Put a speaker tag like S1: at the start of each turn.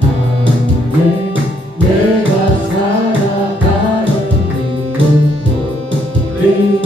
S1: 밤에 내가 살아가는 이곳